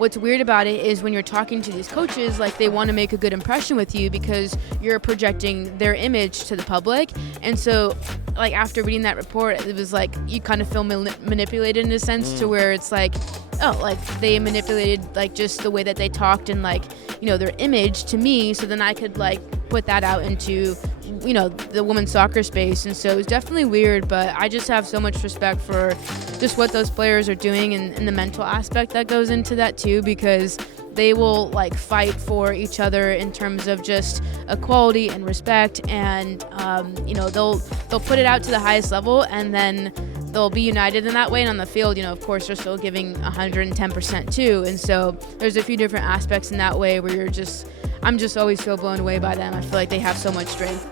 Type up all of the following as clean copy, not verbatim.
what's weird about it is when you're talking to these coaches, like they want to make a good impression with you because you're projecting their image to the public. And so like after reading that report, it was like you kind of feel manipulated in a sense to where it's like, oh, like they manipulated like just the way that they talked and like, you know, their image to me. So then I could like put that out into, you know, the women's soccer space. And so it was definitely weird, but I just have so much respect for just what those players are doing and the mental aspect that goes into that too, because they will like fight for each other in terms of just equality and respect, and you know, they'll put it out to the highest level, and then they'll be united in that way. And on the field, you know, of course, they're still giving 110% too. And so there's a few different aspects in that way where I'm just always so blown away by them. I feel like they have so much strength.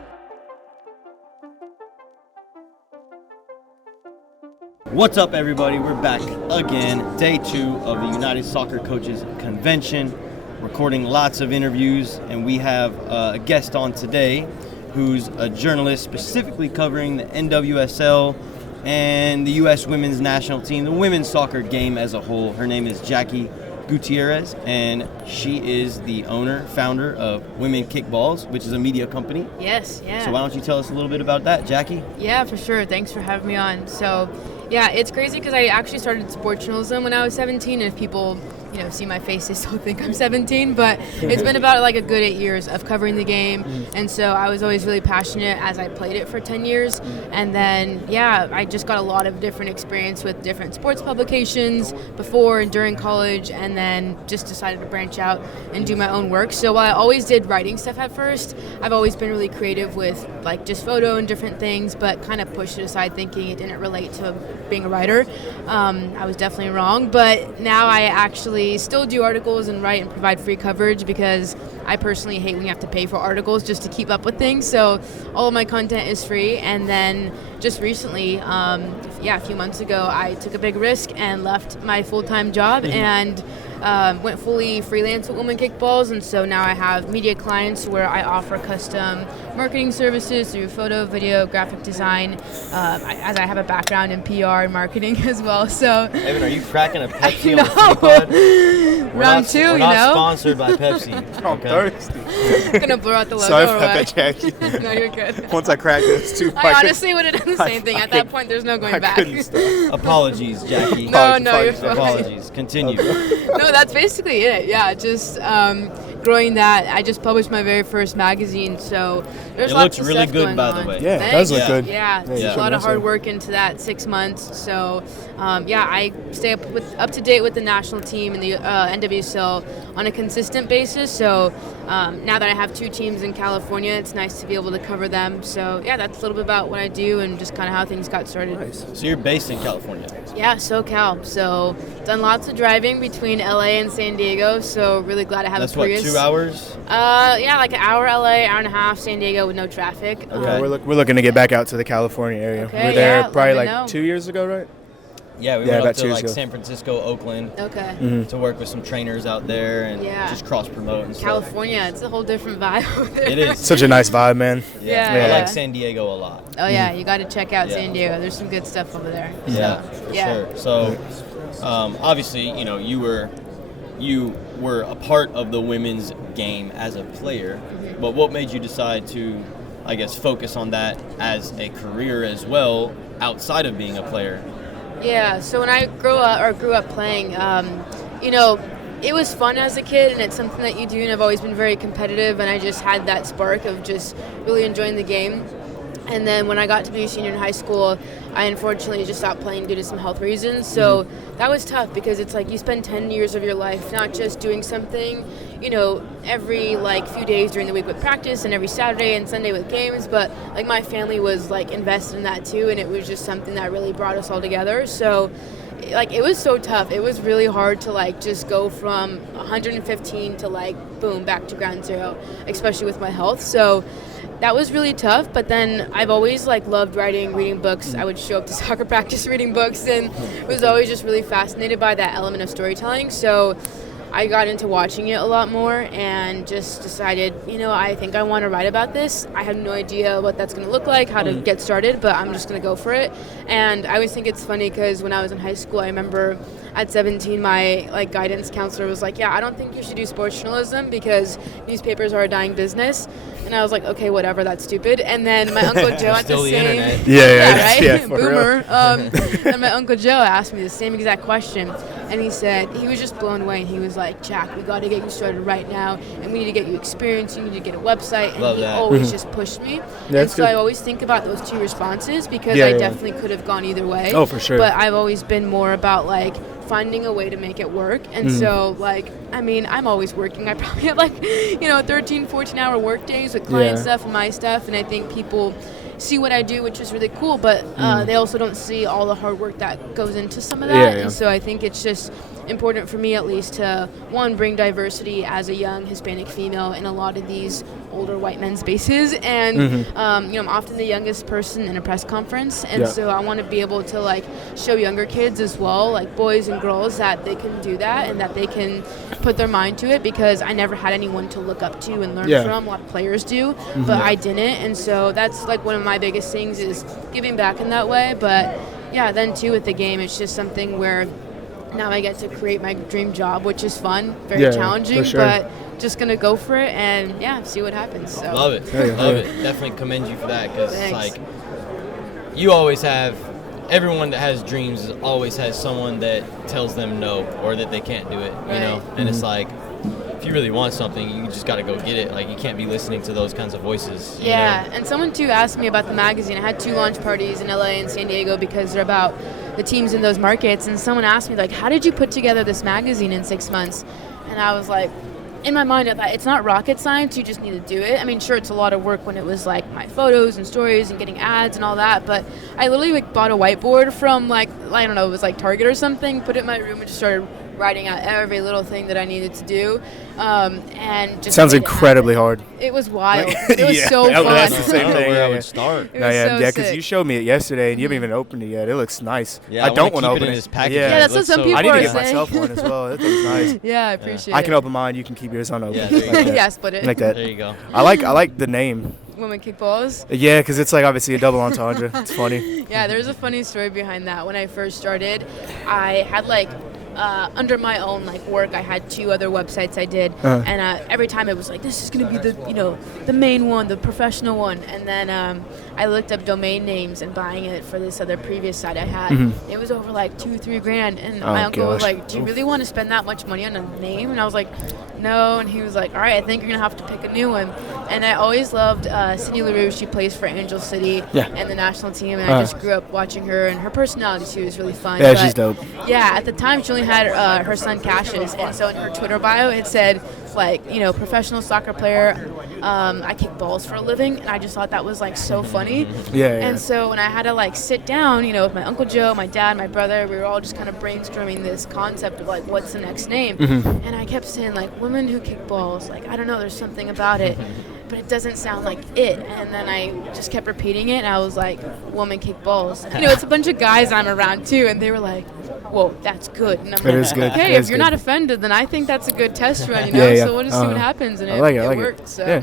What's up, everybody? We're back again, day 2 of the United Soccer Coaches Convention, recording lots of interviews, and we have a guest on today who's a journalist specifically covering the NWSL and the U.S. women's national team, the women's soccer game as a whole. Her name is Jackie Gutierrez, and she is the founder of Women Kickballs, which is a media company. Yes, yeah. So why don't you tell us a little bit about that, Jackie? Yeah, for sure. Thanks for having me on. So, yeah, it's crazy because I actually started sports journalism when I was 17, and if people, you know, see my face, they still think I'm 17, but it's been about like a good 8 years of covering the game, and so I was always really passionate as I played it for 10 years, and then, yeah, I just got a lot of different experience with different sports publications before and during college, and then just decided to branch out and do my own work. So while I always did writing stuff at first, I've always been really creative with like just photo and different things, but kind of pushed it aside thinking it didn't relate to being a writer. I was definitely wrong, but now I actually still do articles and write and provide free coverage because I personally hate when you have to pay for articles just to keep up with things. So all of my content is free. And then just recently, a few months ago, I took a big risk and left my full-time job and went fully freelance with Women Kickballs. And so now I have media clients where I offer custom marketing services through photo, video, graphic design, as I have a background in PR and marketing as well. So, Evan, are you cracking a Pepsi on the FOOTYPOD? Round 2, we're not sponsored by Pepsi. I'm thirsty. I'm gonna blur out the logo. Sorry or about what? that, Jackie. No, you're good. Once I cracked it, it's too. I honestly would have done the same thing. At that point, there's no going back. Couldn't stop. Apologies, Jackie. No, you're fine. Apologies. Continue. No, that's basically it. Yeah, just growing that. I just published my very first magazine, so there's lots of really stuff good, going by on. the way. Yeah, it does look good. Yeah, Yeah. a lot of hard work into that 6 months. So, I stay up to date with the national team and the NWSL on a consistent basis. So now that I have 2 teams in California, it's nice to be able to cover them. So yeah, that's a little bit about what I do and just kind of how things got started. Nice. So you're based in California? Yeah, SoCal. So done lots of driving between LA and San Diego. So really glad I have That's a Prius. what, 2 hours? Like an hour LA, hour and a half San Diego with no traffic. Okay. We're looking to get back out to the California area. Okay, we were there yeah, probably let me like know. 2 years ago, right? Yeah, we Yeah, went about up 2 to years like ago. San Francisco, Oakland Okay. to work with some trainers out there and Yeah. just cross-promote and stuff. California, it's a whole different vibe over there. It is. Such a nice vibe, man. Yeah. I Yeah. like San Diego a lot. Oh yeah, you got to check out Yeah. San Diego. There's some good stuff over there. Yeah, So, for yeah. sure. So, obviously, you know, you were a part of the women's game as a player, but what made you decide to, I guess, focus on that as a career as well outside of being a player? Yeah, so when I grew up playing, it was fun as a kid, and it's something that you do, and I've always been very competitive, and I just had that spark of just really enjoying the game. And then when I got to be a senior in high school, I unfortunately just stopped playing due to some health reasons. So that was tough because it's like you spend 10 years of your life not just doing something, every few days during the week with practice and every Saturday and Sunday with games, but like my family was like invested in that too, and it was just something that really brought us all together. So it was so tough. It was really hard to just go from 115 to boom, back to ground zero, especially with my health. So that was really tough, but then I've always loved writing, reading books. I would show up to soccer practice reading books, and was always just really fascinated by that element of storytelling. So I got into watching it a lot more and just decided, I think I want to write about this. I have no idea what that's going to look like, how to get started, but I'm just going to go for it. And I always think it's funny because when I was in high school, I remember at 17, my like guidance counselor was like, yeah, I don't think you should do sports journalism because newspapers are a dying business. And I was like, okay, whatever, that's stupid. And then my Uncle Joe at the same... Yeah, right? for Boomer. And my Uncle Joe asked me the same exact question. And he said, he was just blown away. And he was like, Jack, we got to get you started right now. And we need to get you experience. You need to get a website. And he always just pushed me. Yeah, and so good. I always think about those two responses because I definitely could have gone either way. Oh, for sure. But I've always been more about, like, finding a way to make it work. And so, like, I mean, I'm always working. I probably have, like, 13, 14-hour work days with client stuff and my stuff. And I think people see what I do, which is really cool, but they also don't see all the hard work that goes into some of that. And so I think it's just important for me, at least, to, one, bring diversity as a young Hispanic female in a lot of these older white men's spaces. And, I'm often the youngest person in a press conference. And so I want to be able to, like, show younger kids as well, like boys and girls, that they can do that and that they can put their mind to it, because I never had anyone to look up to and learn from. A lot of players do, but I didn't. And so that's, like, one of my biggest things is giving back in that way. But, yeah, then, too, with the game, it's just something where now I get to create my dream job, which is fun, very challenging, but just going to go for it and, see what happens. So. Love it. Love it. Definitely commend you for that, because it's like you always have – everyone that has dreams always has someone that tells them no or that they can't do it, you know? And it's like, if you really want something, you just got to go get it. Like, you can't be listening to those kinds of voices. You know? And someone, too, asked me about the magazine. I had 2 launch parties in LA and San Diego because they're about the teams in those markets. And someone asked me, like, how did you put together this magazine in 6 months? And I was like, in my mind, I thought, it's not rocket science. You just need to do it. I mean, sure, it's a lot of work when it was, like, my photos and stories and getting ads and all that. But I literally, like, bought a whiteboard from, like, I don't know, it was, like, Target or something, put it in my room and just started writing out every little thing that I needed to do, and just sounds incredibly hard. It was wild. It was so fun. That's the same thing. Where I would start. Because you showed me it yesterday and you haven't even opened it yet. It looks nice. Yeah, I don't want to open it in it. this package. Yeah, that's what some people are saying. I need to get myself one as well. That thing's nice. Yeah, I appreciate it. I can open mine. You can keep yours unopened. Yeah, there you go. Yeah, split it. Like that. There you go. I like the name. Women kick balls. Yeah, because it's like obviously a double entendre. It's funny. Yeah, there's a funny story behind that. When I first started, I had like under my own like work, I had 2 other websites I did, and every time it was like, this is gonna be the main one, the professional one. And then I looked up domain names and buying it for this other previous site I had. It was over like $2-3 grand, and my uncle was like, do you really want to spend that much money on a name? And I was like, no. And he was like, all right, I think you're gonna have to pick a new one. And I always loved Cindy LaRue. She plays for Angel City and the national team, and I just grew up watching her, and her personality too is really fun. Yeah, she's dope. Yeah, at the time she only had her son Cassius, and so in her Twitter bio it said, like, professional soccer player, I kick balls for a living, and I just thought that was like so funny. And so when I had to like sit down, with my Uncle Joe, my dad, my brother, we were all just kind of brainstorming this concept of like, what's the next name? And I kept saying like, women who kick balls, like, I don't know, there's something about it, but it doesn't sound like it. And then I just kept repeating it, and I was like, woman kick balls. It's a bunch of guys I'm around too, and they were like, whoa, that's good. And I'm like, is good. okay, if you're not offended, then I think that's a good test run, so we'll just see what happens. And it worked. So.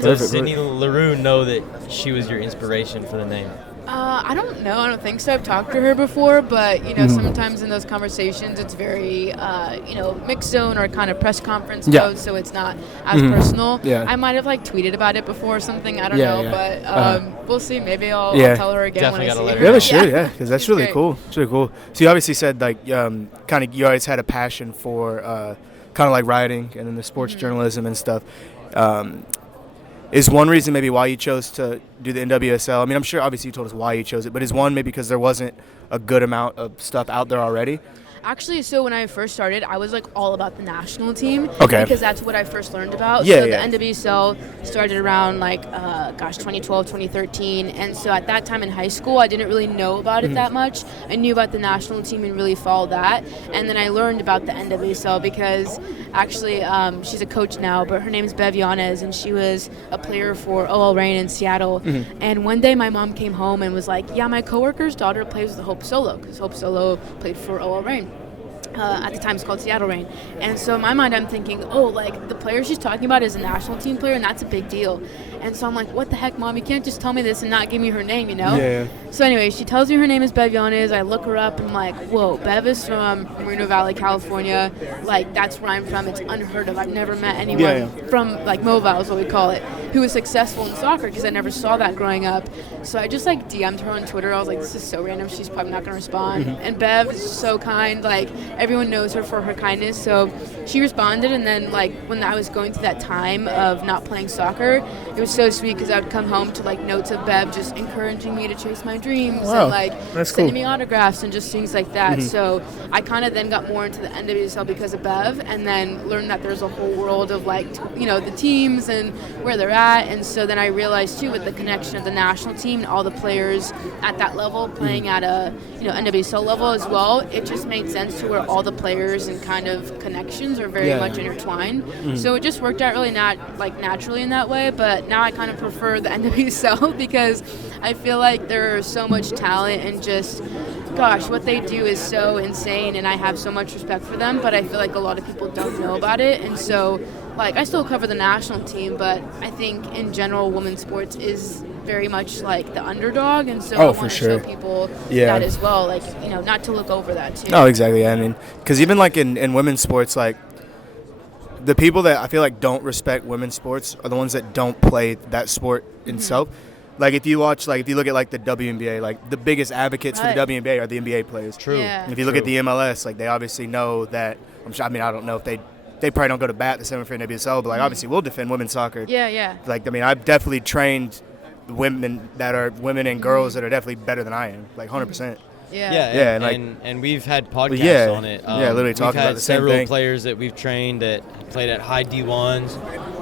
Does Cindy LaRue know that she was your inspiration for the name? I don't know. I don't think so. I've talked to her before, but, sometimes in those conversations it's very, mixed zone or kind of press conference mode, so it's not as personal. I might have, like, tweeted about it before or something. I don't know, but we'll see. Maybe I'll tell her again Definitely when I see her. Yeah, sure, because that's really cool. It's really cool. So you obviously said, like, kind of you always had a passion for kind of like writing and then the sports journalism and stuff. Is one reason maybe why you chose to do the NWSL? I mean, I'm sure obviously you told us why you chose it, but is one maybe because there wasn't a good amount of stuff out there already? Actually, so when I first started, I was like all about the national team. Okay. Because that's what I first learned about. Yeah, so the NWSL started around 2012, 2013. And so at that time in high school, I didn't really know about it that much. I knew about the national team and really followed that. And then I learned about the NWSL because actually she's a coach now, but her name's Bev Yanez, and she was a player for OL Reign in Seattle. And one day my mom came home and was like, yeah, my coworker's daughter plays with Hope Solo, because Hope Solo played for OL Reign. At the time, it's called Seattle Reign. And so in my mind, I'm thinking, oh, like, the player she's talking about is a national team player, and that's a big deal. And so I'm like, what the heck, Mom? You can't just tell me this and not give me her name, you know? Yeah. So anyway, she tells me her name is Bev Yanez. I look her up, and I'm like, whoa, Bev is from Moreno Valley, California. Like, that's where I'm from. It's unheard of. I've never met anyone from, like, Mobile is what we call it, who was successful in soccer, because I never saw that growing up. So I just, like, DM'd her on Twitter. I was like, this is so random. She's probably not going to respond. Mm-hmm. And Bev is so kind. Like, everyone knows her for her kindness. So she responded, and then, like, when I was going through that time of not playing soccer, it was so sweet because I would come home to, like, notes of Bev just encouraging me to chase my dreams and, like, sending me autographs and just things like that. Mm-hmm. So I kind of then got more into the NWSL because of Bev, and then learned that there's a whole world of, like, you know, the teams and where they're at. And so then I realized, too, with the connection of the national team and all the players at that level playing at a, you know, NWSL level as well, it just made sense to where all the players and kind of connections are very much intertwined. Mm-hmm. So it just worked out really naturally in that way. But now I kind of prefer the NWSL because I feel like there's so much talent and just, gosh, what they do is so insane, and I have so much respect for them, but I feel like a lot of people don't know about it. And so, like, I still cover the national team, but I think in general women's sports is very much like the underdog, and so I want to show people that as well, like, you know, not to look over that too. No, exactly. I mean, because even like in women's sports, like, the people that I feel like don't respect women's sports are the ones that don't play that sport itself. Like, if you watch, like, if you look at, like, the WNBA, like, the biggest advocates for the WNBA are the NBA players. True. Yeah. And if you look at the MLS, like, they obviously know that, I mean, I don't know if they probably don't go to bat the same for NWSL, but, like, obviously we'll defend women's soccer. Yeah. Like, I mean, I've definitely trained women that are women and girls that are definitely better than I am, like, 100%. Yeah, and we've had podcasts on it. Literally talking about the same thing. We've had several players that we've trained that played at high D1s.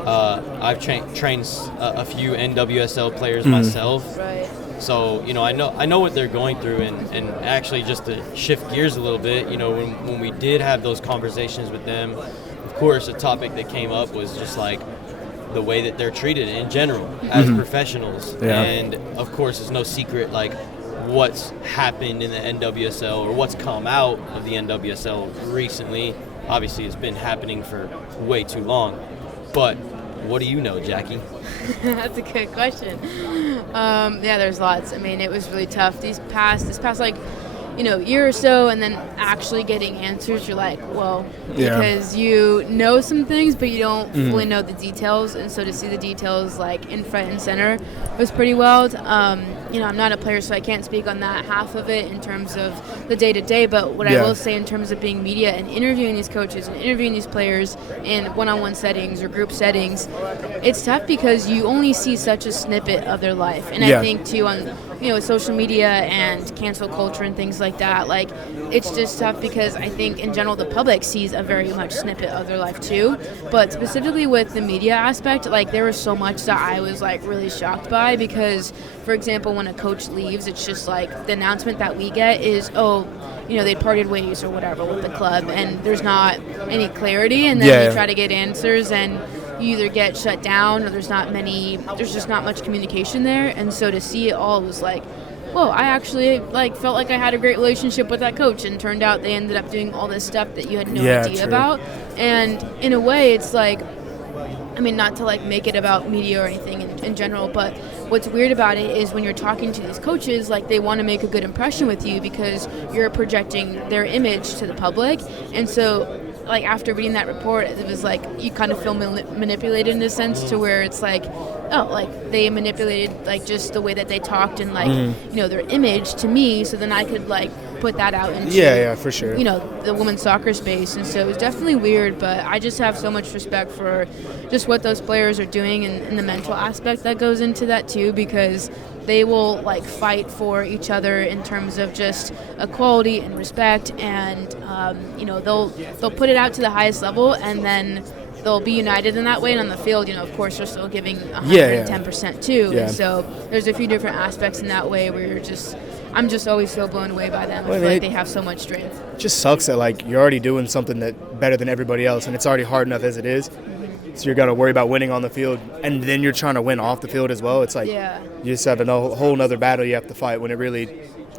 I've trained a few NWSL players myself. Right. So, you know, I know what they're going through, and actually just to shift gears a little bit, you know, when we did have those conversations with them, of course, a topic that came up was just like the way that they're treated in general as professionals. Yeah. And of course, it's no secret, like, what's happened in the NWSL or what's come out of the NWSL recently. Obviously, it's been happening for way too long. But what do you know, Jackie? That's a good question. Yeah, there's lots. I mean, it was really tough. This past like, you know, year or so, and then actually getting answers, you're like, whoa, because you know some things, but you don't fully know the details. And so to see the details, like, in front and center was pretty wild. You know, I'm not a player, so I can't speak on that half of it in terms of the day-to-day, but what I will say in terms of being media and interviewing these coaches and interviewing these players in one-on-one settings or group settings, it's tough because you only see such a snippet of their life. And I think, too, on, you know, social media and cancel culture and things like that, like, it's just tough because I think in general the public sees a very much snippet of their life too, but specifically with the media aspect, like, there was so much that I was, like, really shocked by because, for example, when a coach leaves, it's just like the announcement that we get is, oh, you know, they parted ways or whatever with the club, and there's not any clarity, and then you try to get answers and you either get shut down or there's just not much communication there. And so to see it all was like, whoa, I actually, like, felt like I had a great relationship with that coach, and turned out they ended up doing all this stuff that you had no idea about. And in a way, it's like, I mean, not to, like, make it about media or anything in general, but what's weird about it is when you're talking to these coaches, like, they want to make a good impression with you because you're projecting their image to the public. And so, like, after reading that report, it was like you kind of feel manipulated in a sense, to where it's like, oh, like, they manipulated, like, just the way that they talked and, like, you know, their image to me, so then I could, like, put that out into for sure, you know, the women's soccer space. And so it was definitely weird, but I just have so much respect for just what those players are doing and the mental aspect that goes into that too, because they will, like, fight for each other in terms of just equality and respect, and you know, they'll put it out to the highest level, and then they'll be united in that way. And on the field, you know, of course, they're still giving 110% too. And so there's a few different aspects in that way where I'm just always so blown away by them. I feel like they have so much strength. It just sucks that, like, you're already doing something that better than everybody else, and it's already hard enough as it is. So you're going to worry about winning on the field, and then you're trying to win off the field as well. It's like you just have a whole other battle you have to fight when it really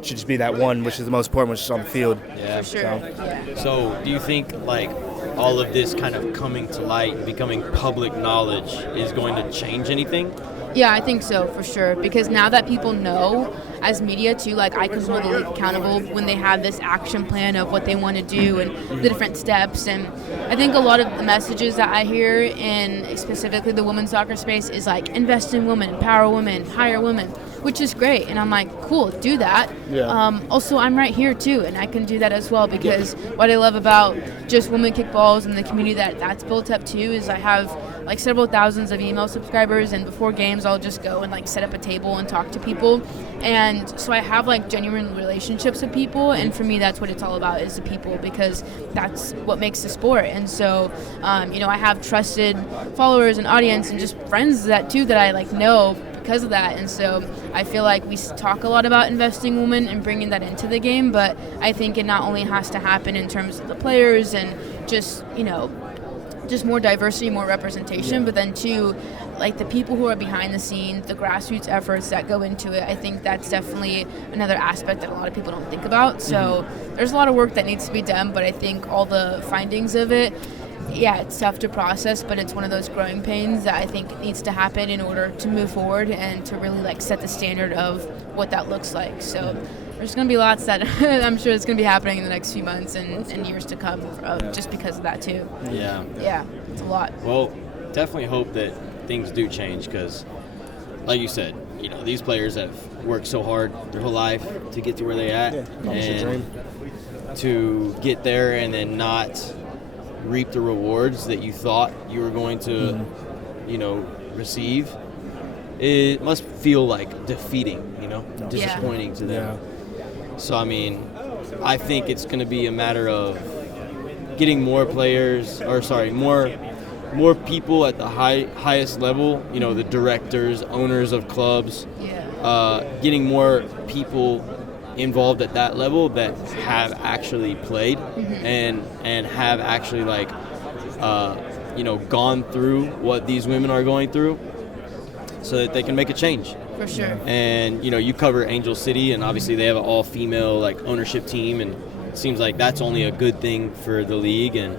should just be that one, which is the most important, which is on the field. Yeah, for sure. So do you think, like, all of this kind of coming to light, becoming public knowledge is going to change anything? Yeah, I think so, for sure. Because now that people know, as media too, like, I can hold the league accountable when they have this action plan of what they want to do and the different steps. And I think a lot of the messages that I hear in specifically the women's soccer space is like, invest in women, empower women, hire women, which is great. And I'm like, cool, do that. Yeah. Also, I'm right here too, and I can do that as well, because what I love about just women kickballs and the community that's built up too is I have like several thousands of email subscribers, and before games I'll just go and like set up a table and talk to people. And so I have like genuine relationships with people, and for me that's what it's all about, is the people, because that's what makes the sport. And so I have trusted followers and audience and just friends that I like know because of that. And so I feel like we talk a lot about investing in women and bringing that into the game, but I think it not only has to happen in terms of the players and just more diversity, more representation, but then too, like the people who are behind the scenes, the grassroots efforts that go into it. I think that's definitely another aspect that a lot of people don't think about. So there's a lot of work that needs to be done, but I think all the findings of it, it's tough to process, but it's one of those growing pains that I think needs to happen in order to move forward and to really like set the standard of what that looks like. So there's going to be lots that I'm sure it's going to be happening in the next few months and years to come, just because of that too. Yeah, it's a lot. Well, definitely hope that things do change, because like you said, these players have worked so hard their whole life to get to where they're at, and to get there and then not reap the rewards that you thought you were going to receive, it must feel like defeating, disappointing to them. So I mean, I think it's going to be a matter of getting more people at the highest level, the directors, owners of clubs, getting more people involved at that level that have actually played and have actually gone through what these women are going through, so that they can make a change. For sure. And you cover Angel City, and obviously they have an all-female ownership team, and it seems like that's only a good thing for the league. And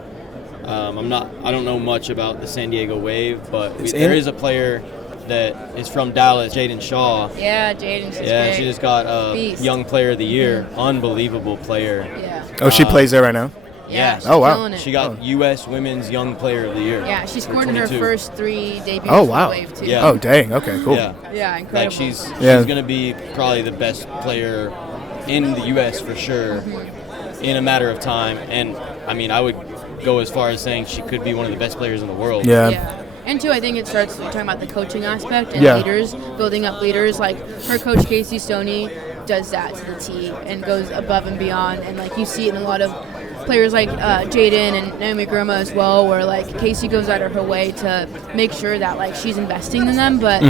I don't know much about the San Diego Wave, but there is a player that is from Dallas, Jaden Shaw. Yeah, Jaden's great. She just got Young Player of the Year. Unbelievable player. Yeah. Oh, she plays there right now? Yeah. Oh, wow. She got U.S. Women's Young Player of the Year. Yeah, she scored in her first 3 debuts. Oh, wow. For the Wave, too. Yeah. Oh, dang. Okay, cool. Yeah, incredible. She's going to be probably the best player in the U.S. for sure in a matter of time. And, I mean, I would go as far as saying she could be one of the best players in the world. Yeah. And too, I think it starts talking about the coaching aspect and leaders, building up leaders. Like her coach, Casey Stoney, does that to the T and goes above and beyond. And you see it in a lot of players like Jaden and Naomi Groma as well, where Casey goes out of her way to make sure that she's investing in them, but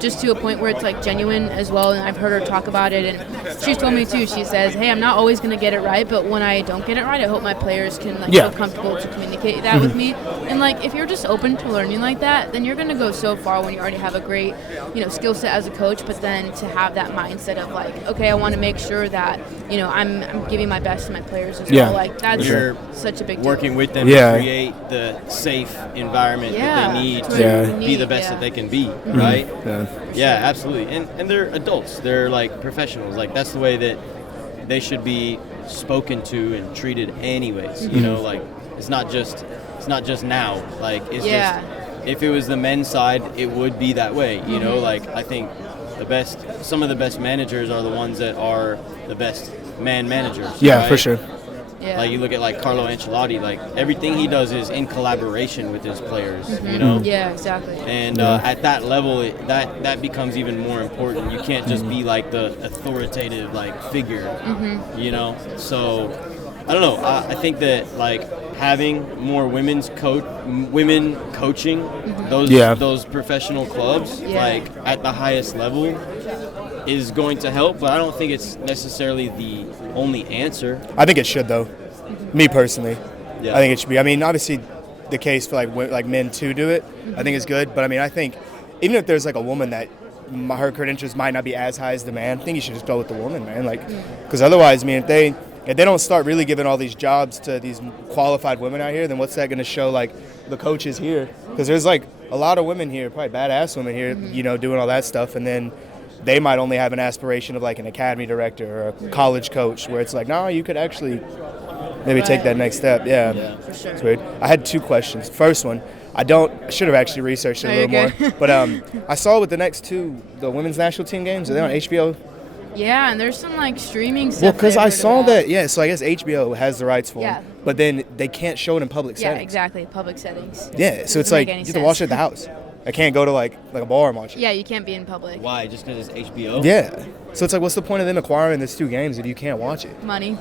just to a point where it's genuine as well. And I've heard her talk about it, and she's told me too. She says, "Hey, I'm not always going to get it right, but when I don't get it right, I hope my players can feel comfortable to communicate that with me." And if you're just open to learning like that, then you're going to go so far when you already have a great skill set as a coach. But then to have that mindset of okay, I want to make sure that I'm giving my best to my players as well. That's such a big deal. Working with them to create the safe environment that they need to be the best that they can be, right? Yeah, absolutely. And they're adults. They're professionals. That's the way that they should be spoken to and treated anyways. It's not just now. It's just, if it was the men's side, it would be that way. I think some of the best managers are the ones that are the best man managers. Yeah, right? for sure. Yeah. You look at Carlo Ancelotti, everything he does is in collaboration with his players, Yeah, exactly. And at that level, that becomes even more important. You can't just be the authoritative figure, So I don't know. I think that having more women coaching those professional clubs at the highest level is going to help, but I don't think it's necessarily the only answer. I think it should, though. Me personally. Yeah. I think it should be. I mean, obviously, the case for like men to do it. I think it's good, but I mean, I think even if there's like a woman that her credentials might not be as high as the man, I think you should just go with the woman, man. Like, because otherwise, I mean, if they don't start really giving all these jobs to these qualified women out here, then what's that going to show like the coaches here? Because there's like a lot of women here, probably badass women here, you know, doing all that stuff, and then they might only have an aspiration of like an academy director or a college coach, where it's like, no, you could actually maybe take that next step. Yeah. For sure. It's weird. I had 2 questions. First one, I should have actually researched it a little more, but I saw with the next 2, the women's national team games, are they on HBO? Yeah, and there's some like streaming stuff. Well, because I saw that, yeah, so I guess HBO has the rights for them, but then they can't show it in public settings. Yeah, exactly, public settings. Yeah, so it's like you have to watch it at the house. I can't go to like a bar and watch it. Yeah, you can't be in public. Why? Just because it's HBO? Yeah. So it's like, what's the point of them acquiring these 2 games if you can't watch it? Money,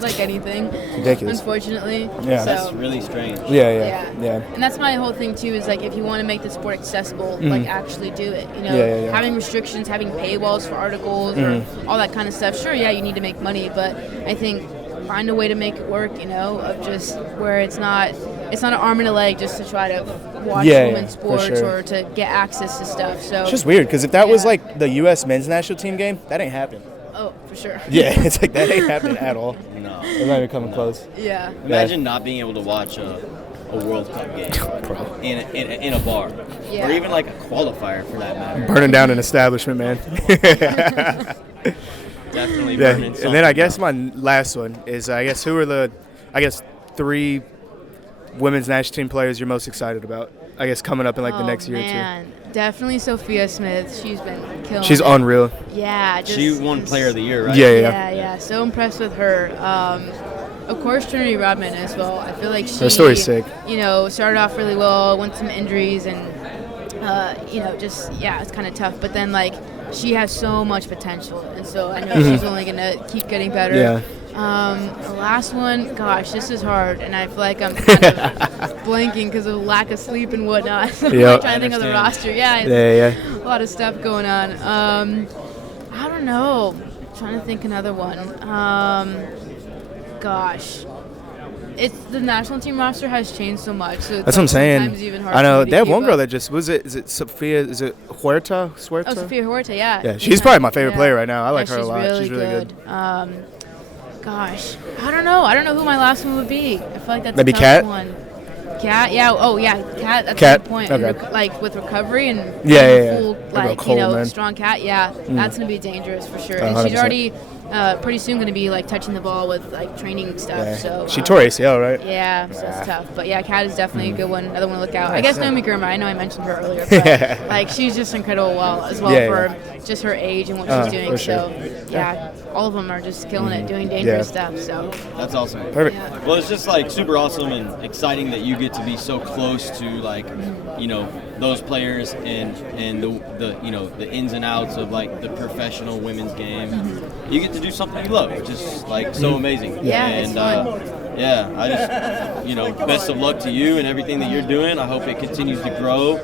like anything. Ridiculous. Unfortunately. Yeah. That's really strange. Yeah. And that's my whole thing too. Is like if you want to make the sport accessible, like actually do it. You know, having restrictions, having paywalls for articles, or all that kind of stuff. Sure, yeah, you need to make money, but I think find a way to make it work. You know, of just where it's not an arm and a leg just to try to watch women's sports or to get access to stuff. So it's just weird because if that was like the U.S. men's national team game, that ain't happening. Oh, for sure. Yeah, it's like that ain't happening at all. No. It's not even coming close. Yeah. Imagine not being able to watch a World Cup game in a bar. Yeah. Or even like a qualifier for that matter. Burning down an establishment, man. Definitely burning something. And then I guess my last one is, who are the 3 women's national team players you're most excited about? I guess coming up in like the next year or 2. Definitely Sophia Smith. She's been killing She's it. unreal. Yeah. She won Player of the Year, right? Yeah. So impressed with her. Of course, Trinity Rodman as well. I feel like her story's sick. You know, started off really well, went some injuries, and you know, it's kind of tough. But then like she has so much potential, and so I know she's only gonna keep getting better. Yeah. The last one, gosh, this is hard, and I feel like I'm kind of blanking because of lack of sleep and whatnot. I'm trying to think of the roster. Yeah. A lot of stuff going on. I don't know. I'm trying to think another one. Gosh. It's the national team roster has changed so much. So that's what I'm saying. Even hard I know they have one girl up. that just is it Sophia? Is it Huerta? Oh, Sophia Huerta, yeah. Yeah, she's probably my favorite player right now. I like her a lot. Really she's really good. Gosh, I don't know. I don't know who my last one would be. I feel like that's maybe a tough Kat. one. Kat, yeah. Oh, yeah, Kat. That's Kat. a good point. Okay. Like with recovery and full, like cold, strong Kat. Yeah, that's gonna be dangerous for sure. 100%. And she's already pretty soon gonna be like touching the ball with like training stuff. Yeah. So she tore ACL, right? Yeah, so it's tough. But yeah, Kat is definitely a good one. Another one to look out. I guess Naomi Girma. I know I mentioned her earlier, but like she's just incredible for just her age and what she's doing. Sure. So yeah, all of them are just killing it, doing dangerous stuff. So that's awesome. Perfect. Yeah. Well, it's just like super awesome and exciting that you get to be so close to like, you know, those players and the you know the ins and outs of like the professional women's game. You get to do something you love, which is like so amazing. Yeah, and it's fun. yeah, I just, you know, best of luck to you and everything that you're doing. I hope it continues to grow.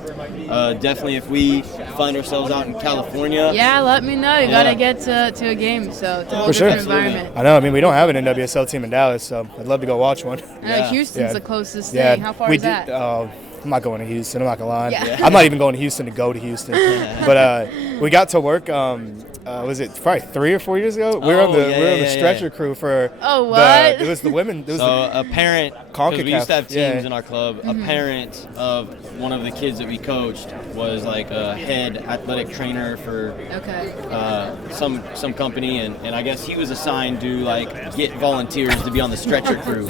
Definitely, if we find ourselves out in California. Yeah, let me know. You gotta get to a game, so it's a whole For sure. different environment. I know. I mean, we don't have an NWSL team in Dallas, so I'd love to go watch one. I know Houston's the closest thing. How far we is that? I'm not going to Houston. I'm not gonna lie. Yeah. I'm not even going to Houston to go to Houston. But we got to work. Was it probably 3 or 4 years ago? We were on the stretcher crew for. Oh, what? It was the women. It was a parent. Because we used to have teams in our club. A Mm-hmm. parent of one of the kids that we coached was like a head athletic trainer for some company, and I guess he was assigned to like get volunteers to be on the stretcher crew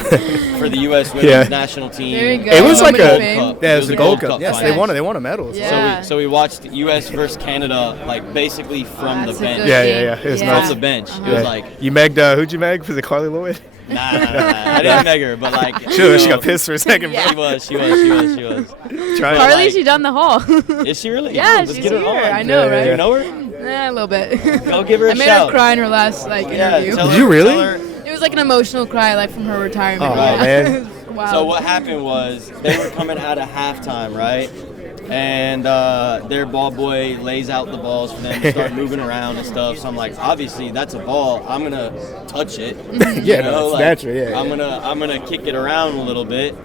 for the U.S. women's national team. There you go. It was like Gold a Cup. it was the Gold Cup. Yes, final. they won a medal. Yeah. So we watched U.S. versus Canada like basically from the That's a bench. good Yeah. game. It was From nuts. the bench. It was like You megged. Who'd you meg? Was it Carly Lloyd? nah. I didn't meg her, but like She got pissed for a second. Yeah. Bro. She was. Carly, she done the hall. Is she really? Yeah, Let's she's get her here. on. I know, right? You know her? A little bit. Go give her a I made shout. her cry in her last interview. tell Did you really? tell her- It was like an emotional cry, like from her retirement. Oh, yeah. man. Wow. So what happened was they were coming out of halftime, right? And their ball boy lays out the balls for them to start moving around and stuff. So I'm like, obviously that's a ball. I'm gonna touch it. Yeah, no, it's natural. Yeah. I'm gonna kick it around a little bit.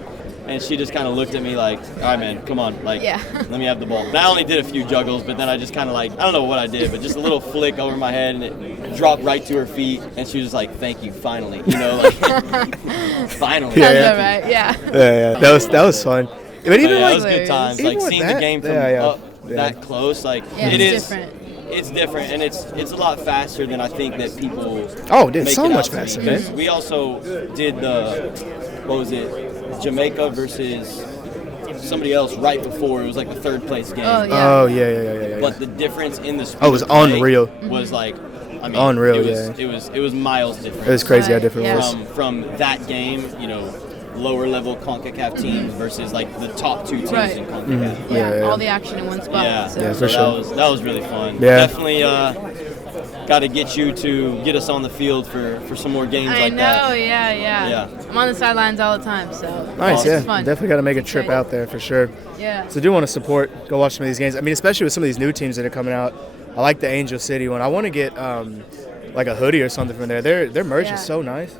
And she just kind of looked at me like, all right, man, come on, like, let me have the ball. And I only did a few juggles, but then I just kind of like, I don't know what I did, but just a little flick over my head, and it dropped right to her feet. And she was like, thank you, finally. You know, like, finally. Sounds right, yeah. That was fun. But even that was good times. Like, seeing the game from up that close, like, it is different. It's different, and it's a lot faster than I think that people. Oh, dude, so make it much out to faster, be. man. We also did the, what was it, Jamaica versus somebody else right before. It was like the third place game. Oh, yeah. But the difference in the speed it was unreal. Was like, I mean, unreal, it was miles different. It was crazy how different it was. From that game, you know, lower level CONCACAF teams versus like the top 2 teams in CONCACAF. Yeah, all the action in one spot. Yeah, so for sure. That was really fun. Yeah. Definitely got to get you to get us on the field for some more games like that. I know, yeah. I'm on the sidelines all the time, so nice, it's fun. Definitely got to make a trip out there for sure. Yeah. So I do want to support, go watch some of these games. I mean, especially with some of these new teams that are coming out. I like the Angel City one. I want to get like a hoodie or something from there. Their merch is so nice.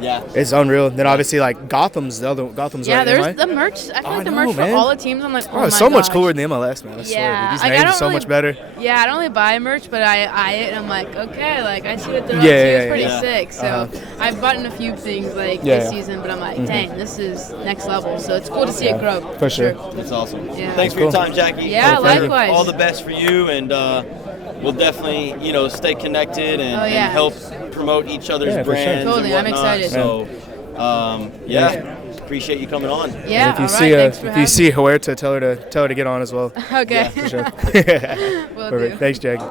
Yeah, it's unreal. Then obviously like Gotham's right. There's the merch. I feel like the merch for all the teams. I'm like, oh my so gosh. much cooler than the MLS, man. I swear. These names are so much better. Yeah, I don't really buy merch, but I eye it and I'm like, okay, like I see what they're up to. It's pretty sick. So I've bought in a few things like this season, but I'm like, dang, this is next level. So it's cool to see it grow. For sure. It's awesome. Yeah. Thanks for your time, Jackie. Yeah, likewise. All the best for you, and we'll definitely, stay connected and help promote each other's brands. Sure. Totally, and I'm excited. So, appreciate you coming on. Yeah, if you see Huerta, tell her to get on as well. Okay. Yeah, for sure. Will Perfect. do. Thanks, Jackie.